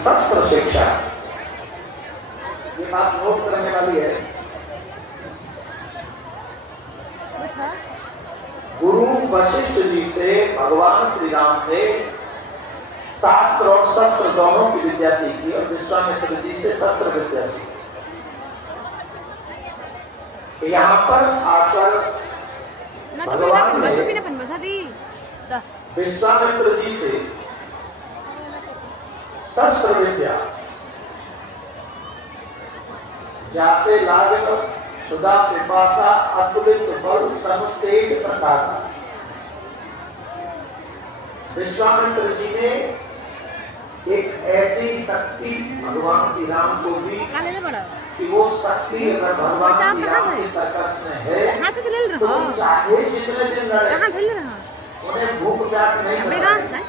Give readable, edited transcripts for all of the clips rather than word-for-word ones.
शस्त्र शिक्षा, ये बात नोट करने वाली है। गुरु वशिष्ठ जी से भगवान श्री राम ने शास्त्र और शस्त्र दोनों की विद्या सीखी और विश्वामित्र जी से शस्त्र विद्या सीखी। यहाँ पर आकर भगवान ने विश्वामित्र जी से शस्त्र विद्या जाते लागत सुधा पिपासा अतुलित बल तनु तेज प्रकाशा। विश्वामित्र जी ने एक ऐसी शक्ति भगवान श्री राम को दी कि वो शक्ति अगर भगवान श्री राम के तर्कस में है तो चाहे जितने दिन लड़े उन्हें भूख प्यास नहीं सताएगी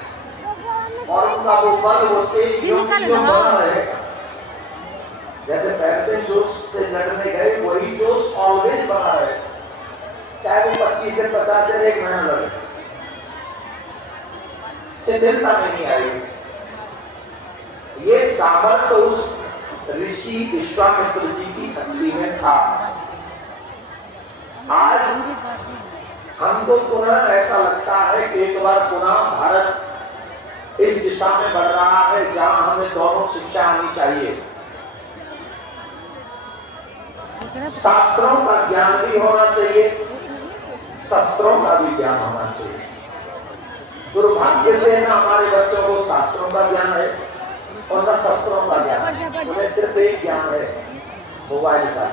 और उनका वो बल होते बना रहेगा। जैसे पहले जोश से लड़ने गए वही जोश ऑलवेज बना रहे, चाहे वो 25 दिन 50 दिन 1 महीना लड़े, शिथिलता नहीं आएगी। ये सामर्थ्य उस ऋषि विश्वामित्र जी की शक्ति में था। आज हमको पुनः ऐसा लगता है कि एक बार पुनः भारत इस दिशा में बढ़ रहा है जहां हमें दोनों शिक्षा आनी चाहिए। शास्त्रों का ज्ञान भी होना चाहिए, शस्त्रों का भी ज्ञान होना चाहिए। दुर्भाग्य से ना हमारे बच्चों को शास्त्रों का ज्ञान है और न शस्त्रों का ज्ञान, उन्हें सिर्फ एक ज्ञान है, मोबाइल का।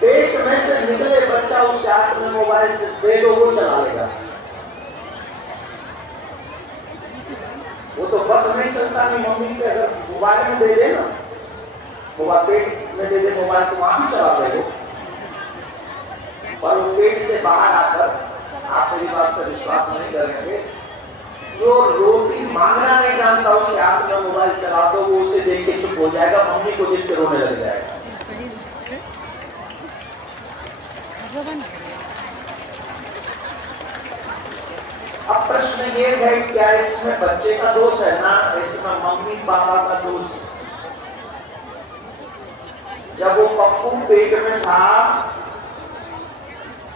पेट में से निकले बच्चा उस हाथ में मोबाइल दे दो वो चला लेगा, वो तो बस नहीं चलता। नहीं मम्मी के अगर मोबाइल में दे दे ना, मोबाइल पेट में दे दे मोबाइल तो वहां भी चला देगा, पर वो पेट से बाहर आकर आप मेरी बात पर विश्वास नहीं करेंगे। जो रोटी मांगना नहीं जानता उसके हाथ में मोबाइल चला दो, वो उसे देख के चुप हो जाएगा, मम्मी को देख के रोने लग जाएगा। अब प्रश्न ये है क्या इसमें बच्चे का दोष है? ना, इसमें मम्मी पापा का दोष है। जब वो पप्पू पेट में था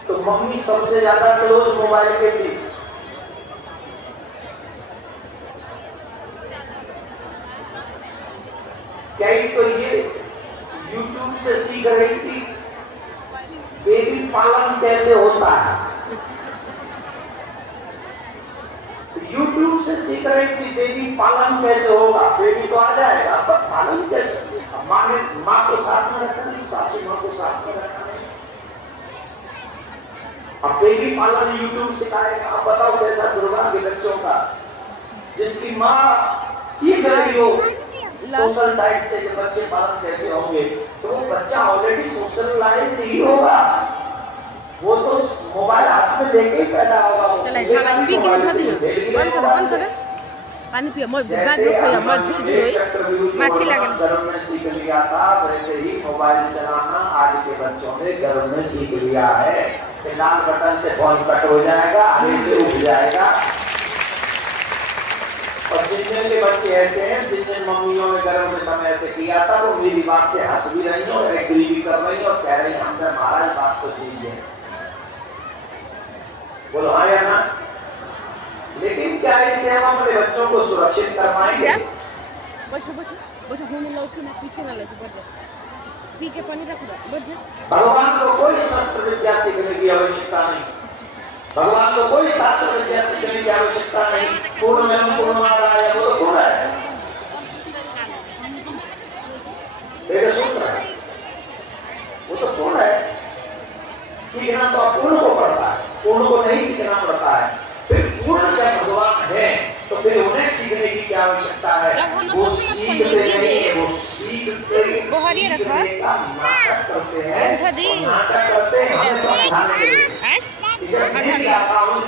तो मम्मी सबसे ज्यादा क्लोज मोबाइल पे थी। कई तो ये YouTube से सीख रही थी बेबी पालन कैसे होता है, YouTube से सीख रही थी बेबी पालन कैसे होगा। बेबी तो आ जाएगा पर पालन कैसे? माँ को साथ में रखना नहीं, सासू माँ को साथ में रखना नहीं। अब बेबी पालन YouTube सिखाएगा। अब बताओ कैसा दुर्भाग्य बच्चों का, जिसकी माँ सीख रही हो सोशल साइट से कि बच्चे पालन कैसे होंगे, तो वो बच्चा ऑलरेडी सोशलाइज ही होगा। वो तो मोबाइल हाथ में लेके ही पैदा होगा। पानी पियो, मैं भूखा दुख है, मैं झूठ होई माछी लागल। गर्भ में सीख लिया था, वैसे ही मोबाइल चलाना आज के बच्चों ने गर्भ में सीख लिया है कि लाल बटन से फोन कट हो जाएगा, आगे से उठ जाएगा। और जितने के बच्चे ऐसे हैं जितने मम्मियों ने गर्भ में समय ऐसे किया था, वो मेरी बात से हंस भी रही और एग्री भी कर रही और कह रही हमने महाराज बात तो दीजिए। बोलो हाँ या ना? लेकिन क्या इससे हम अपने बच्चों को सुरक्षित कर पाएंगे? पीछे ना लगे, बढ़ जा, पी के पानी रख दो, बढ़ जा। भगवान को कोई शस्त्र विद्या सीखने की आवश्यकता नहीं, भगवान को कोई शास्त्र विद्या सीखने की आवश्यकता नहीं। पूर्ण पूर्णमादाय वो तो पूर्ण है, वेद सूत्र है, वो तो पूर्ण है। सीखना तो अपूर्ण को पड़ता है, पूर्ण को नहीं सीखना पड़ता है। फिर पूर्ण जब भगवान है तो फिर उन्हें सीखने की क्या आवश्यकता है? वो सीखते नहीं, वो सीखते नाटक करते हैं, नाटक करते हैं हमें समझाने के लिए।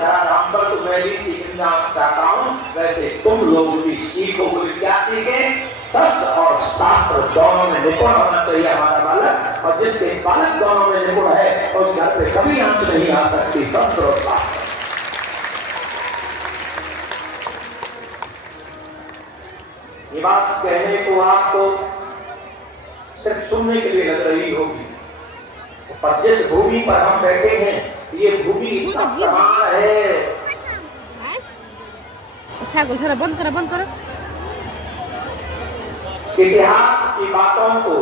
राम पर तो मैं भी सीखना चाहता हूँ, वैसे तुम लोग भी सीखोगे। क्या सीखे? शस्त्र और शास्त्र दोनों में निपुण होना चाहिए हमारा बालक, और जिसके बालक दोनों में निपुण है उस घर पे कभी आंच नहीं आ सकती। शस्त्र और शास्त्र ये बात कहने को आपको सिर्फ सुनने के लिए लग रही होगी, पर जिस भूमि पर हम बैठे हैं ये भूमि इसका प्रमाण है। अच्छा गुलछरा बंद करो। इतिहास की बातों को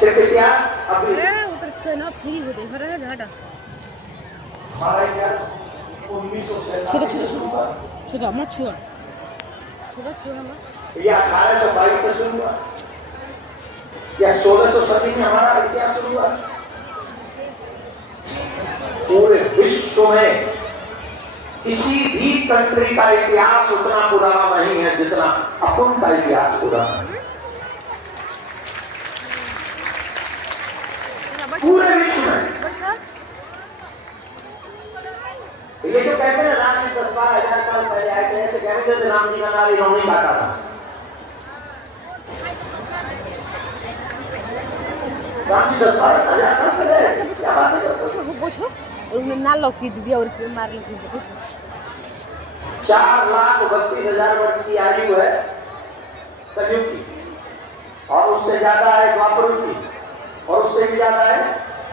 सिर्फ इतिहास अभी फ्री हो गई हमारा इतिहास 1947 मत छुआ या 1822 से शुरू हुआ या 1600 में हमारा इतिहास शुरू हुआ। पूरे विश्व में किसी भी कंट्री का इतिहास उतना पुराना नहीं है जितना अपन का इतिहास पुराना है। पूरे विश्व में ये जो कहते हैं राम जी 10-12 साल पहले आए थे, ऐसे कहने जैसे राम जी का नाम इन्होंने ही काटा था। राम जी 10-12 साल पहले क्या बात है? ना लौकी दीदी और मार लौकी 4,32,000 वर्ष की आयु है कलयुग की, और उससे ज्यादा है द्वापर की, और उससे भी ज्यादा है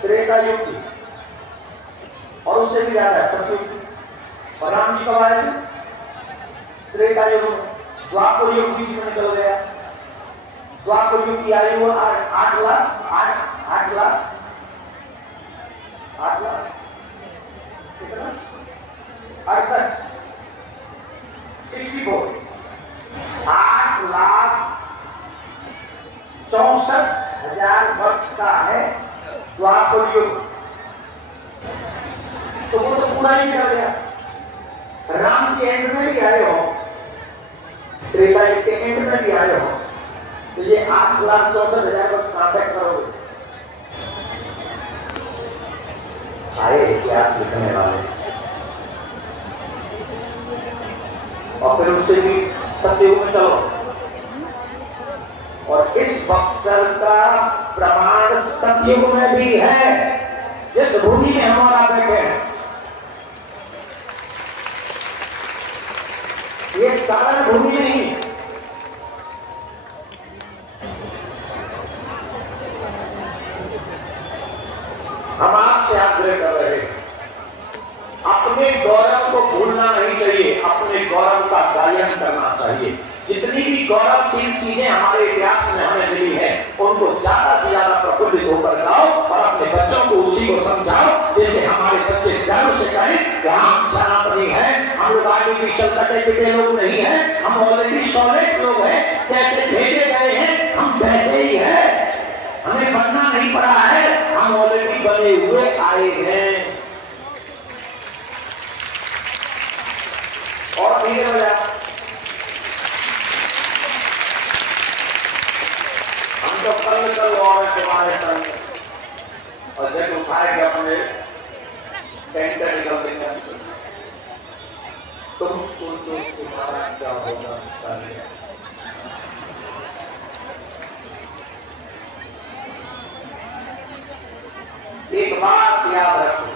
त्रेता युग की, और उससे भी ज्यादा है सतयुग की। और राम जी कब आए थे? त्रेता युग में। द्वापर युग बीच में निकल गया। द्वापर युग की आयु 8 लाख कितना 8,64,000 वर्ष का है द्वापर युग। तो वो तो पूरा ही निकल गया। राम के एंड में भी आए हो, त्रेता युग के एंड में भी आए हो, तो ये 8,64,000 वर्ष कहां से करोगे? आए इतिहास लिखने वाले, और फिर उससे भी सतयुग में चलो, और इस बक्सर का प्रमाण सतयुग में भी है जिस भूमि में हमारा बैठे हैं। ये साधारण भूमि नहीं, हम आपसे आग्रह कर रहे हैं, अपने गौरव को भूलना नहीं चाहिए, अपने गौरव का गायन करना चाहिए। जितनी भी गौरवशील चीजें हमारे इतिहास में हमें मिली है उनको ज्यादा से ज्यादा प्रफुल्लित होकर गाओ और अपने बच्चों को उसी को समझाओ, जैसे हमारे बच्चे गर्व से कहें कि हम सनातनी हैं, हम लोग आगे पीछे कटे पिटे लोग नहीं हैं, हम ऑलरेडी सॉलिड लोग हैं, जैसे भेजे गए हैं हम वैसे ही हैं, हमें बनना नहीं पड़ा है, हम ऑलरेडी बने हुए आए हैं। और धीरे हो जाए, हम तो कल और तुम्हारे संग और जब उठाए के अपने टेंटर निकल देंगे, तुम सोचो तुम्हारा क्या होगा। एक बात याद रखो,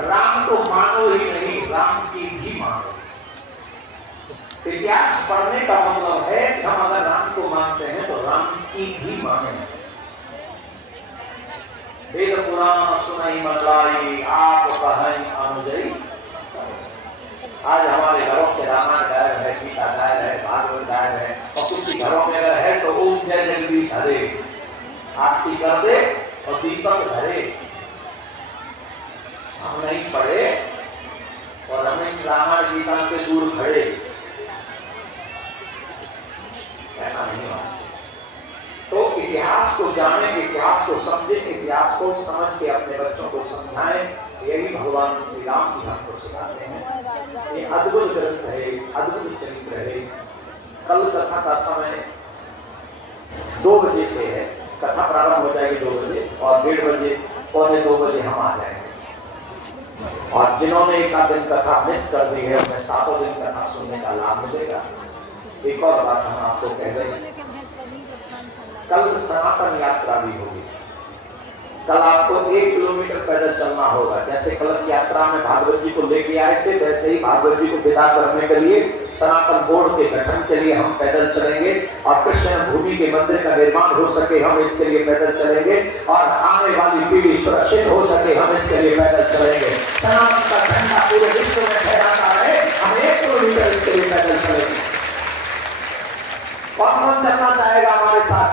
राम को मानो ही नहीं, राम की भी मानो। इतिहास पढ़ने का मतलब है कि हम अगर राम को मानते हैं तो राम की भी माने। वेद पुराण सुनाई मंगलाई, आप कहें अनुजई। आज हमारे घरों से रामायण गायब है, गीता गायब है, भागवत गायब है, और किसी घरों में अगर है तो ओम जय जगदीश हरे आरती कर दे और दीपक धरे। हम नहीं पढ़े और हमें रामायण गीता के दूर खड़े, ऐसा नहीं होना। तो इतिहास को जाने, इतिहास को समझे, इतिहास को समझ के अपने बच्चों को समझाएं, यही भगवान श्री राम जी हमको सिखाते हैं। ये अद्भुत ग्रंथ है, अद्भुत चरित्र है। कल कथा का समय 2 बजे से है, कथा प्रारंभ हो जाएगी 2 बजे और 1:30 बजे, 1:45 बजे हम आ जाएंगे। और जिन्होंने एक आध दिन कथा मिस कर दी है उन्हें 7 दिन कथा सुनने का लाभ मिलेगा। एक और बात हम आपको कह दें, कल सनातन यात्रा भी होगी। कल आपको 1 किलोमीटर पैदल चलना होगा। जैसे कलश यात्रा में भागवत जी को लेके आए थे, वैसे ही भागवत जी को विदा करने के लिए सनातन बोर्ड के गठन के लिए हम पैदल चलेंगे और कृष्ण भूमि के मंदिर का निर्माण हो सके हम इसके लिए पैदल चलेंगे और आने वाली पीढ़ी सुरक्षित हो सके हम इसके लिए पैदल चलेंगे। सनातन का झंडा पूरे विश्व में फहराता है, हम 1 किलोमीटर इसके लिए पैदल चलेंगे। कौन चलना चाहेगा हमारे साथ?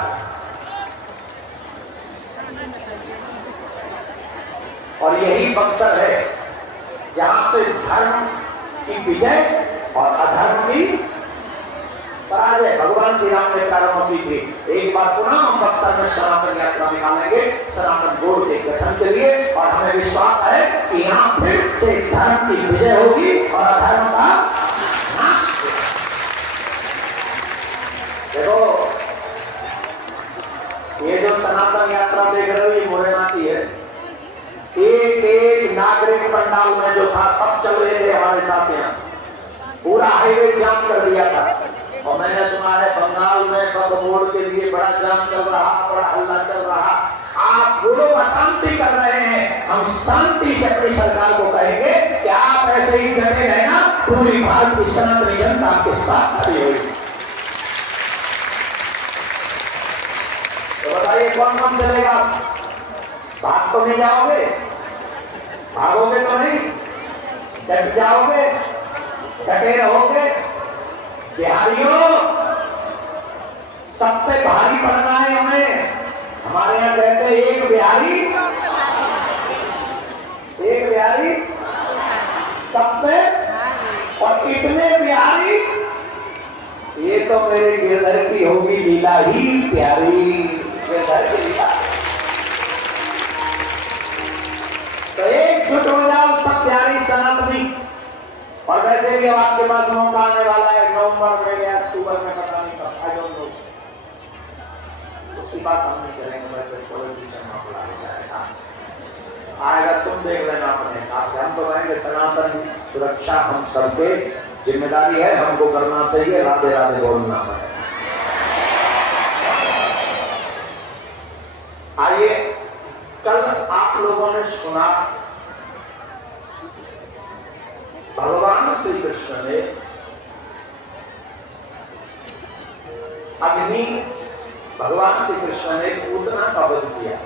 और यही बक्सर है जहां से धर्म की विजय और अधर्म की पराजय भगवान श्री राम ने प्रारंभ की थी। एक बार पुनः हम बक्सर में सनातन यात्रा निकालेंगे सनातन बोर्ड के गठन के लिए और हमें विश्वास है कि यहाँ फिर से धर्म की विजय होगी और अधर्म का नाश होगा। देखो ये जो सनातन यात्रा देख रहे हो ये मुरैना की है। एक एक नागरिक पंडाल में जो था सब चल रहे थे हमारे साथ, यहाँ पूरा हाईवे जाम कर दिया था। और मैंने सुना है बंगाल में बग मोड़ के लिए बड़ा जाम चल रहा, बड़ा हल्ला चल रहा। आप वो लोग अशांति कर रहे हैं, हम शांति से अपनी सरकार को कहेंगे कि आप ऐसे ही डटे रहना, पूरी भारत की सनातनी जनता आपके साथ खड़ी हुई। तो बताइए कौन कौन चलेगा? भाग तो नहीं जाओगे? भागोगे तो नहीं? डट जाओगे? डटे रहोगे? बिहारियों सब पे भारी पड़ना है हमें। हमारे यहाँ कहते हैं एक बिहारी सब पे, और इतने बिहारी ये तो मेरे गिरधर की होगी लीला ही प्यारी। गिरधर की लीला तो एकजुट हो जाओ सब प्यारी सनातनी। और वैसे भी अब आपके पास मौका आने वाला है नवंबर में या अक्टूबर में, पता नहीं कब, आई डोंट नो। उसी बात हम नहीं करेंगे, मैं पॉलिटिशियन मामला हो जाएगा। आएगा तुम देख लेना अपने हिसाब से। हम तो कहेंगे सनातन सुरक्षा हम सबके जिम्मेदारी है, हमको करना चाहिए। राधे राधे बोलना है। आइए, कल आप लोगों ने सुना भगवान श्री कृष्ण ने अग्नि, भगवान श्री कृष्ण ने पूतना का वध किया।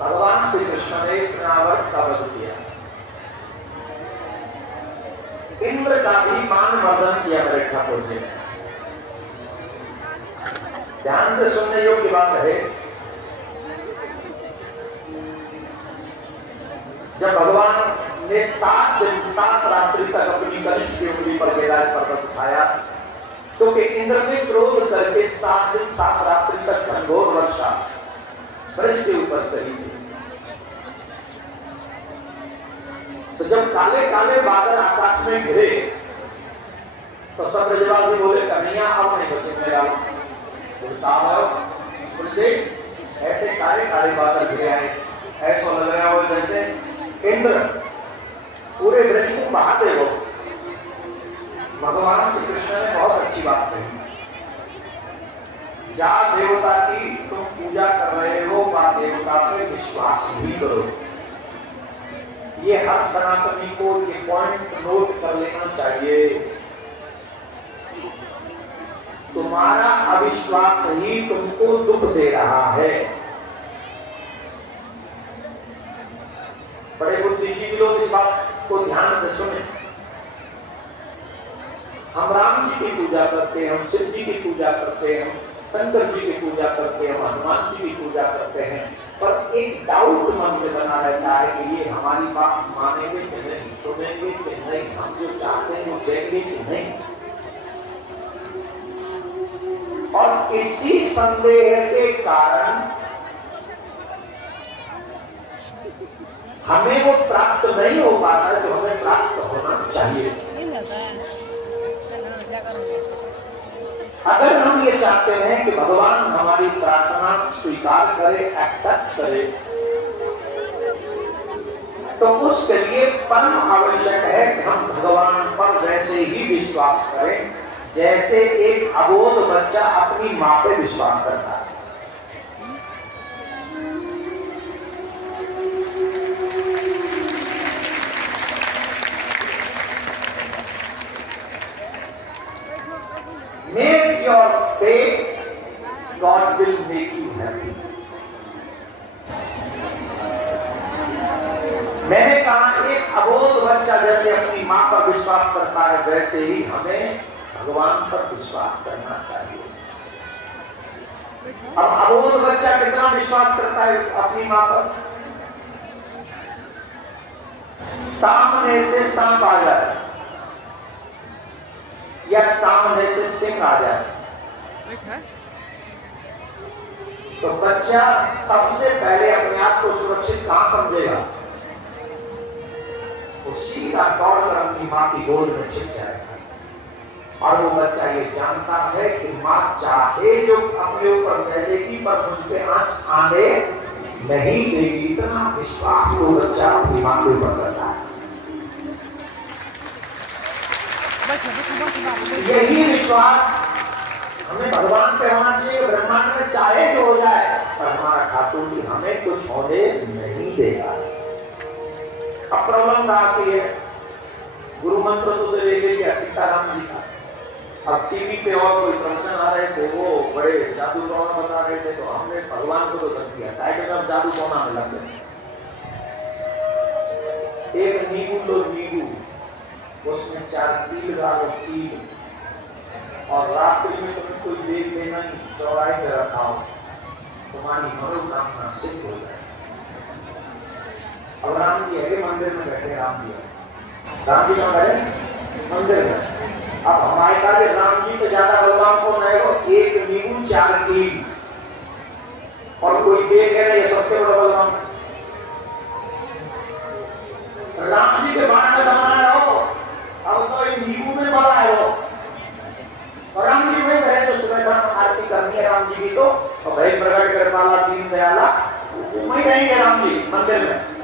भगवान श्री कृष्ण ने रावण का वध किया। इंद्र का भी मान वर्धन किया मेरे ठाकुर ने। ध्यान से सुनने योग्य बात है। जब भगवान ने 7 दिन 7 रात्रि तक अपनी कनिष्ठ की उंगली पर गिराज पर्वत उठाया, तो कि इंद्र ने क्रोध करके 7 दिन 7 रात्रि तक घनघोर वर्षा ब्रज के ऊपर करी थी। तो जब काले काले बादल आकाश में घिरे तो सब ब्रजवासी बोले कन्हैया अब नहीं बचेंगे। बोलते ऐसे काले काले बादल घिरे आए, ऐसा लग रहा हो जैसे इंद्र पूरे ब्रज को बहाते हो। भगवान श्री कृष्ण ने बहुत अच्छी बात कही, जा देवता की तुम पूजा कर रहे हो, वह देवता पे विश्वास भी करो। ये हर सनातनी को ये पॉइंट नोट कर लेना चाहिए। तुम्हारा अविश्वास ही तुमको दुख दे रहा है। बड़े बुद्धिजीवी लोग इस बात को ध्यान से सुने। हम राम जी की पूजा करते हैं, हम शिव जी की पूजा करते हैं, हम शंकर जी की पूजा करते हैं, हम हनुमान जी की पूजा करते हैं, पर एक डाउट मन में बना रहता है कि ये हमारी बात मानेंगे कि नहीं, सुनेंगे कि नहीं, हम जो चाहते हैं वो देंगे कि नहीं। और इसी संदेह के कारण हमें वो प्राप्त नहीं हो पाता जो हमें प्राप्त होना चाहिए। अगर हम ये चाहते हैं कि भगवान हमारी प्रार्थना स्वीकार करे, एक्सेप्ट करे, तो उसके लिए परम आवश्यक है कि हम भगवान पर वैसे ही विश्वास करें जैसे एक अबोध बच्चा अपनी मां पे विश्वास करता है। faith, God will make you happy. मैंने कहा एक अबोध बच्चा जैसे अपनी माँ पर विश्वास करता है, वैसे ही हमें भगवान पर विश्वास करना चाहिए। अब अबोध बच्चा कितना विश्वास करता है अपनी माँ पर? सामने से सांप आ जाए या सामने से सिंह आ जाए तो बच्चा सबसे पहले अपने आप को सुरक्षित कहां समझेगा? वो सीधा दौड़कर अपनी माँ की गोद में छिप जाएगा। और वो बच्चा ये जानता है कि माँ चाहे जो अपने ऊपर सहलेगी पर मुझ पे आंच आने नहीं देगी। इतना विश्वास वो बच्चा अपनी माँ के ऊपर करता है। यही विश्वास हमें भगवान पे होना चाहिए। ब्रह्मांड में चाहे जो हो जाए पर हमारा ठाकुर जी हमें कुछ होने नहीं देगा। अब प्रॉब्लम आती है, गुरु मंत्र तो ले लिया सीताराम जी का, अब टीवी पे और कोई प्रवचन आ रहे थे, वो बड़े जादू टोना बता रहे थे, तो हमने भगवान को तो कर दिया साइड में, जादू टोना में लग गए। एक नींबू लो नींबू, उसमें 4 कील डालो कील, और रात्रि में तुम्हें कोई देख लेना नहीं, चौराहे में रखा हो, तुम्हारी मनोकामना सिद्ध हो जाए। अब राम जी है मंदिर में बैठे, राम जी कहाँ बैठे? मंदिर में। अब हमारे सारे राम जी से ज्यादा बलवान कौन है? वो एक नींबू 4 कील, और कोई देख है ना, ये सबसे बड़ा बलवान राम जी के बारे में बनाया हो। अब तो एक नींबू में बड़ा है वो, और राम जी में गए तो सुबह शाम आरती करनी है राम जी की, तो भाई प्रकट करने वाला दीन दयाला वहीं रहेंगे राम जी मंदिर में।